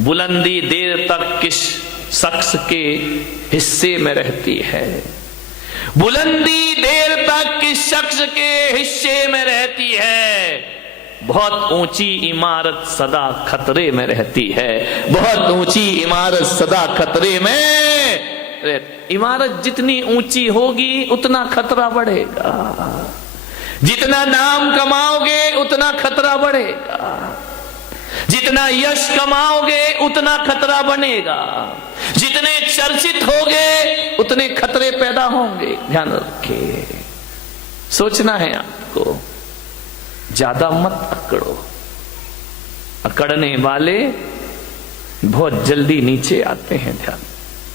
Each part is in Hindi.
बुलंदी देर तक किस शख्स के हिस्से में रहती है, बुलंदी देर तक किस शख्स के हिस्से में रहती है। बहुत ऊंची इमारत सदा खतरे में रहती है, बहुत ऊंची इमारत सदा खतरे में। इमारत जितनी ऊंची होगी उतना खतरा बढ़ेगा, जितना नाम कमाओगे उतना खतरा बढ़ेगा, जितना यश कमाओगे उतना खतरा बनेगा, जितने चर्चित होगे उतने खतरे पैदा होंगे। ध्यान रखिए, सोचना है आपको, ज्यादा मत अकड़ो। अकड़ने वाले बहुत जल्दी नीचे आते हैं। ध्यान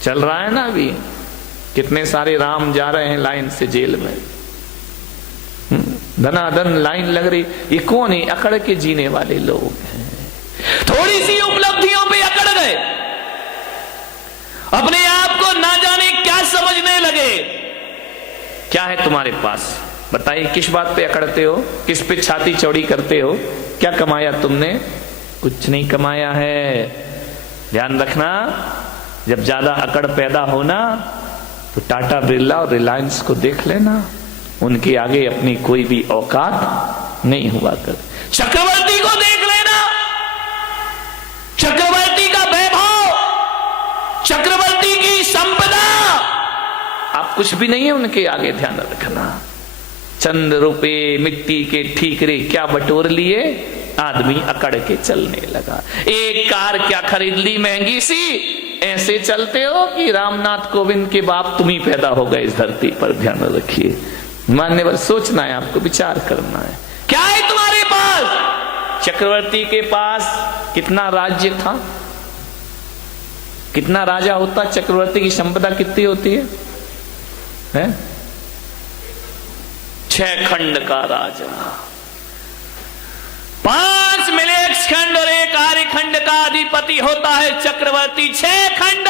चल रहा है ना अभी, कितने सारे राम जा रहे हैं लाइन से जेल में, धनाधन लाइन लग रही। ये कौन है? अकड़ के जीने वाले लोग हैं। थोड़ी सी उपलब्धियों पे अकड़ गए, अपने आप को ना जाने क्या समझने लगे। क्या है तुम्हारे पास? बताइए, किस बात पे अकड़ते हो? किस पे छाती चौड़ी करते हो? क्या कमाया तुमने? कुछ नहीं कमाया है। ध्यान रखना, जब ज्यादा अकड़ पैदा होना तो टाटा बिरला और रिलायंस को देख लेना, उनके आगे अपनी कोई भी औकात नहीं हुआ कर। चक्रवर्ती को देख लेना, चक्रवर्ती का वैभव, चक्रवर्ती की संपदा, आप कुछ भी नहीं है उनके आगे। ध्यान रखना, चंद रुपए मिट्टी के ठीकरे क्या बटोर लिए, आदमी अकड़ के चलने लगा। एक कार क्या खरीद ली महंगी सी, ऐसे चलते हो कि रामनाथ कोविंद के बाप तुम ही पैदा हो गए इस धरती पर। ध्यान रखिए, मान्यवर, सोचना है आपको, विचार करना है। क्या है तुम्हारे पास? चक्रवर्ती के पास कितना राज्य था? कितना राजा होता? चक्रवर्ती की संपदा कितनी होती है? 6 खंड का राजा, 5 मिलेक्स खंड और 1 आर्य खंड का अधिपति होता है चक्रवर्ती। 6 खंड,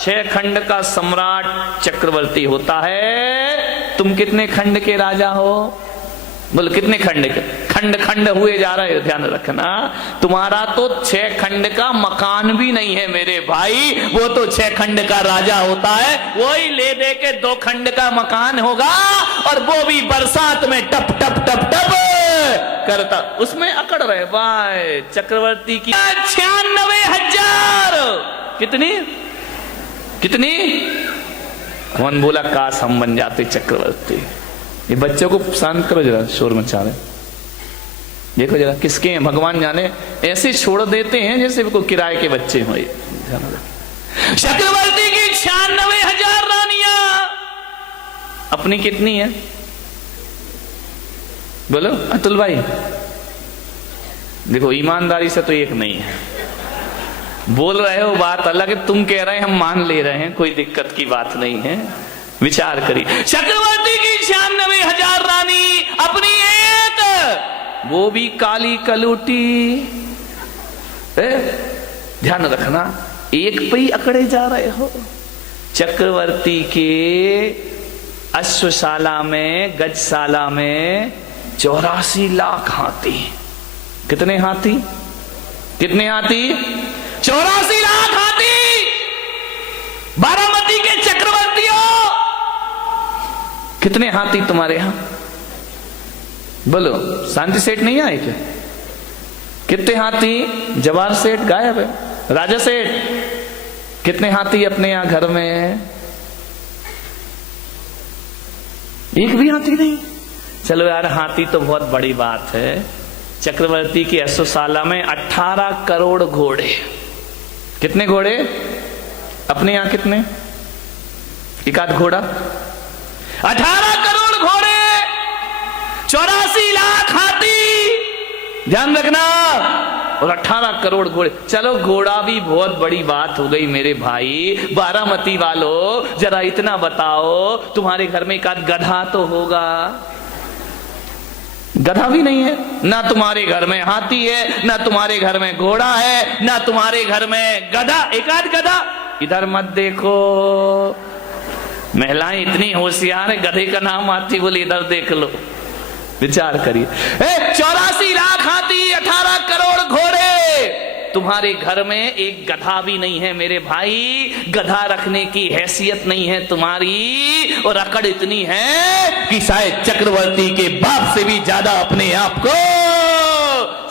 6 खंड का सम्राट चक्रवर्ती होता है। तुम कितने खंड के राजा हो? बोलो कितने खंड के? खंड खंड हुए जा रहे हो। ध्यान रखना, तुम्हारा तो 6 खंड का मकान भी नहीं है मेरे भाई, वो तो 6 खंड का राजा होता है। वही ले दे के 2 खंड का मकान होगा, और वो भी बरसात में टप टप टप टप करता, उसमें अकड़ रहे भाई। चक्रवर्ती की 96,000। कितनी कितनी? कौन बोला काश हम बन जाते चक्रवर्ती? ये बच्चों को शांत करो जरा, शोर मचा रहे। देखो जरा किसके हैं, भगवान जाने, ऐसे छोड़ देते हैं जैसे कोई किराए के बच्चे हो। चक्रवर्ती की 96,000 रानियां, अपनी कितनी है? बोलो अतुल भाई। देखो ईमानदारी से तो एक नहीं है, बोल रहे हो बात अलग है, तुम कह रहे हैं हम मान ले रहे हैं, कोई दिक्कत की बात नहीं है। विचार करिए, चक्रवर्ती की 96,000 रानी, अपनी एक, वो भी काली कलूटी। ध्यान रखना, एक पे ही अकड़े जा रहे हो। चक्रवर्ती के अश्वशाला में, गजशाला में 84 लाख हाथी। कितने हाथी? कितने हाथी? 84 लाख हाथी। बारामती के चक्रवर्तियों, कितने हाथी तुम्हारे यहां? बोलो, शांति सेठ नहीं आए क्या? कितने हाथी? जवाहर सेठ गायब है, राजा सेठ। कितने हाथी अपने यहां घर में? एक भी हाथी नहीं। चलो यार, हाथी तो बहुत बड़ी बात है। चक्रवर्ती की अश्वशाला में 18 करोड़ घोड़े। कितने घोड़े? अपने यहां कितने? एक आध घोड़ा। 18 करोड़ घोड़े, 84 लाख हाथी। ध्यान रखना, और 18 करोड़ घोड़े। चलो घोड़ा भी बहुत बड़ी बात हो गई मेरे भाई। बारामती वालों, जरा इतना बताओ, तुम्हारे घर में एक आध गधा तो होगा? गधा भी नहीं है। ना तुम्हारे घर में हाथी है, ना तुम्हारे घर में घोड़ा है, ना तुम्हारे घर में गधा, एक आध गधा। इधर मत देखो, महिलाएं इतनी होशियार है, गधे का नाम हाथी बोले, इधर देख लो। विचार करिए, 84 लाख हाथी, 18 करोड़ घोड़े, तुम्हारे घर में एक गधा भी नहीं है मेरे भाई, गधा रखने की हैसियत नहीं है तुम्हारी, और अकड़ इतनी है कि शायद चक्रवर्ती के बाप से भी ज्यादा अपने आप को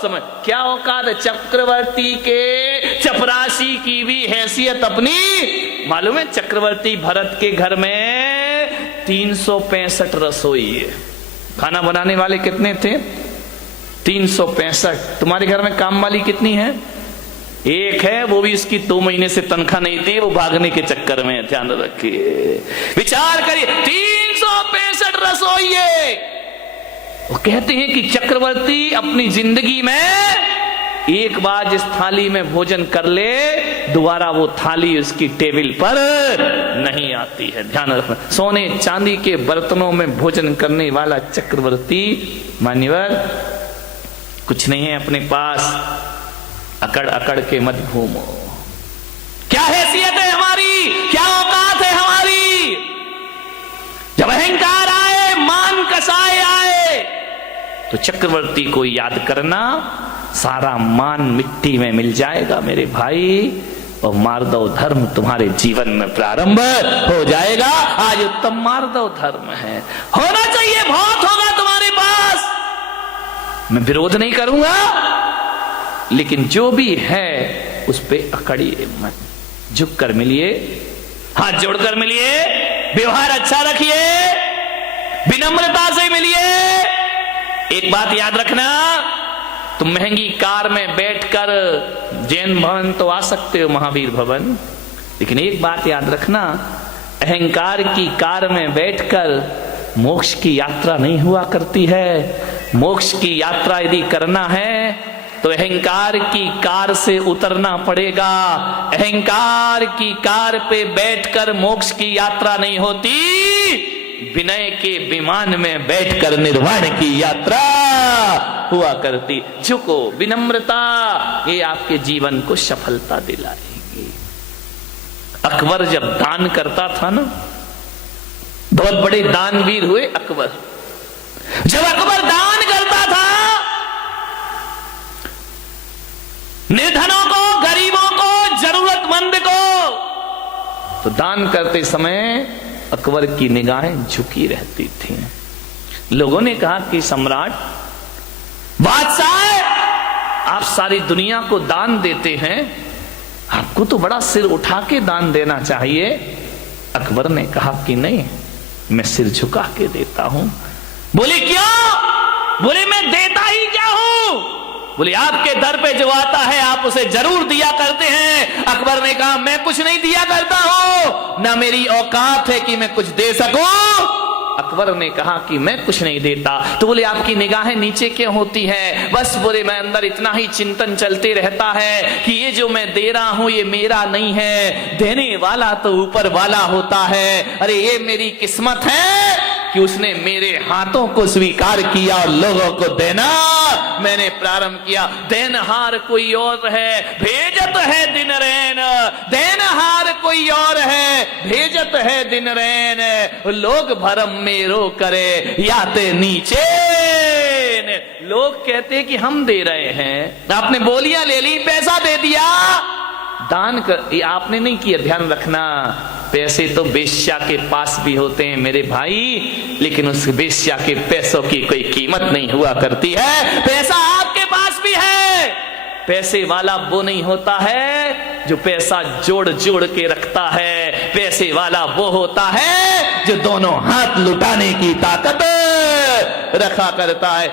समझ। क्या औकात है चक्रवर्ती के चपरासी की भी हैसियत अपनी। मालूम है चक्रवर्ती भरत के घर में 365 रसोई है, खाना बनाने वाले कितने थे? 365। तुम्हारे घर में काम वाली कितनी है? एक है, वो भी इसकी 2 महीने से तनख्वाह नहीं थी, वो भागने के चक्कर में। ध्यान रखिए, विचार करिए, 365 रसोई है। वो कहते हैं कि चक्रवर्ती अपनी जिंदगी में एक बार जिस थाली में भोजन कर ले, दोबारा वो थाली उसकी टेबल पर नहीं आती है। ध्यान रखना, सोने चांदी के बर्तनों में भोजन करने वाला चक्रवर्ती मान्यवर कुछ नहीं है अपने पास। अकड़ अकड़ के मत घूमो। क्या हैसियत है हमारी, क्या औकात है हमारी। जब अहंकार आए, मान कसाए आए, तो चक्रवर्ती को याद करना, सारा मान मिट्टी में मिल जाएगा मेरे भाई, और मार्दव धर्म तुम्हारे जीवन में प्रारंभ हो जाएगा। आज उत्तम मार्दव धर्म है, होना चाहिए, बहुत होगा तुम्हारे पास, मैं विरोध नहीं करूंगा, लेकिन जो भी है उस पे अकड़िए मत, झुक कर मिलिए, हाथ जोड़कर मिलिए, व्यवहार अच्छा रखिए, विनम्रता से मिलिए। एक बात याद रखना, तुम महंगी कार में बैठकर जैन भवन तो आ सकते हो, महावीर भवन, लेकिन एक बात याद रखना, अहंकार की कार में बैठकर मोक्ष की यात्रा नहीं हुआ करती है। मोक्ष की यात्रा यदि करना है तो अहंकार की कार से उतरना पड़ेगा। अहंकार की कार पे बैठकर मोक्ष की यात्रा नहीं होती, विनय के विमान में बैठकर निर्वाण की यात्रा हुआ करती। झुको, विनम्रता, ये आपके जीवन को सफलता दिलाएगी। अकबर जब दान करता था ना, बहुत बड़े दानवीर हुए अकबर। जब अकबर दान करता था, निर्धनों को, गरीबों को, जरूरतमंद को, तो दान करते समय अकबर की निगाहें झुकी रहती थी। लोगों ने कहा कि सम्राट, बादशाह, आप सारी दुनिया को दान देते हैं, आपको तो बड़ा सिर उठा के दान देना चाहिए। अकबर ने कहा कि नहीं, मैं सिर झुका के देता हूं। बोले क्यों? बोले मैं देता ही क्या हूं? बोले आपके दर पे जो आता है आप उसे जरूर दिया करते हैं। अकबर ने कहा मैं कुछ नहीं दिया करता हूं, ना मेरी औकात है कि मैं कुछ दे सकूं। अकबर ने कहा कि मैं कुछ नहीं देता। तो बोले आपकी निगाहें नीचे क्यों होती है? बस बोले मैं अंदर इतना ही चिंतन चलते रहता है कि ये जो मैं दे रहा हूं ये मेरा नहीं है, देने वाला तो ऊपर वाला होता है। अरे ये मेरी किस्मत है कि उसने मेरे हाथों को स्वीकार किया और लोगों को देना मैंने प्रारंभ किया। देनहार कोई और है, भेजत है दिन रैन। देनहार कोई और है, भेजत है दिन रैन। लोग भरम में रो करे याते नीचे। लोग कहते कि हम दे रहे हैं, आपने बोलियां ले ली, पैसा दे दिया, दान कर, ये आपने नहीं किया। ध्यान रखना, पैसे तो बेश्या के पास भी होते हैं मेरे भाई, लेकिन उस बेश्या के पैसों की कोई कीमत नहीं हुआ करती है। पैसा आपके पास भी है, पैसे वाला वो नहीं होता है जो पैसा जोड़ जोड़ के रखता है। पैसे वाला वो होता है जो दोनों हाथ लुटाने की ताकत रखा करता है।